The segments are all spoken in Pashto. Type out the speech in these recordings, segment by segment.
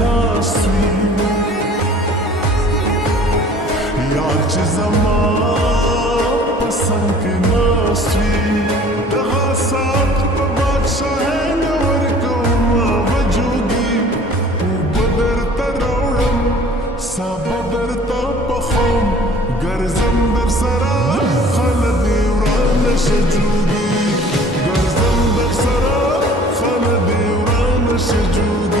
ناسوي یار چې زما پسند کې ناسوي دغه سات په بادشاهۍ نه ورکومه وجوګي اوبه درته راوړم سابه درته پخوم ګرځم در سره خله دې ورانه شه جوګي ګرځم در سره خله دې ورانه شه جوګي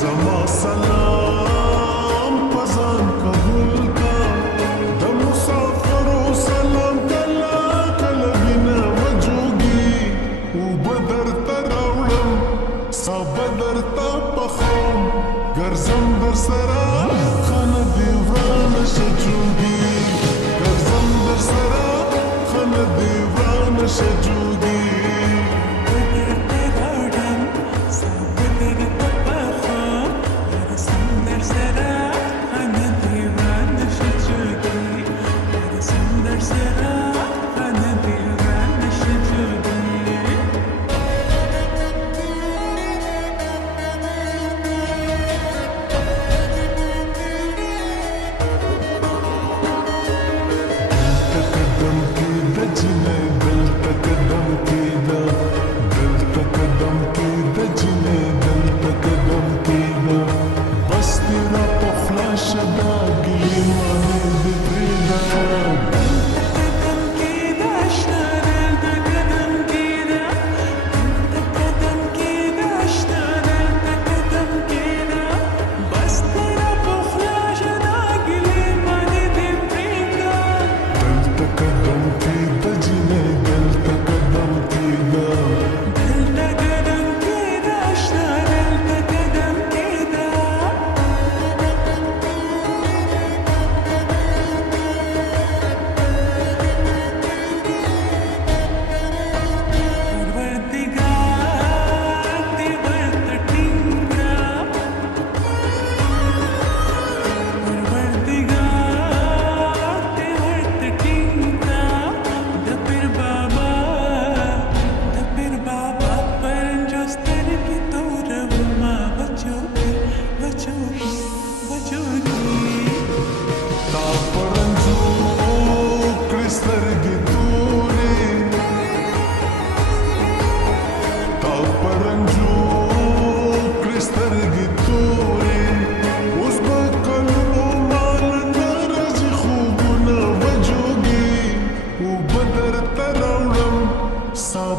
زما سلام پزان قبول کا د مسافرو سلام کلا کلا بنا وجوګي او بدر تراولم صبر تا پخوم ګرځم در سره خانه دی ورانه شجوګي ګرځم در سره خانه دی ورانه شجوګي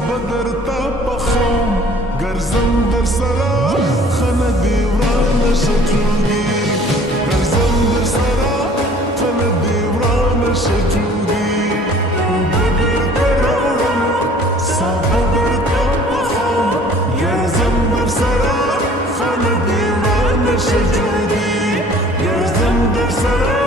بدرتا پخوم ګرځم در سره خنه دی ورانه شجوګي ګرځم در سره خنه دی ورانه شجوګي بدرتا راوړم سابه درته پخوم ګرځم در سره خنه دی ورانه شجوګي ګرځم در سره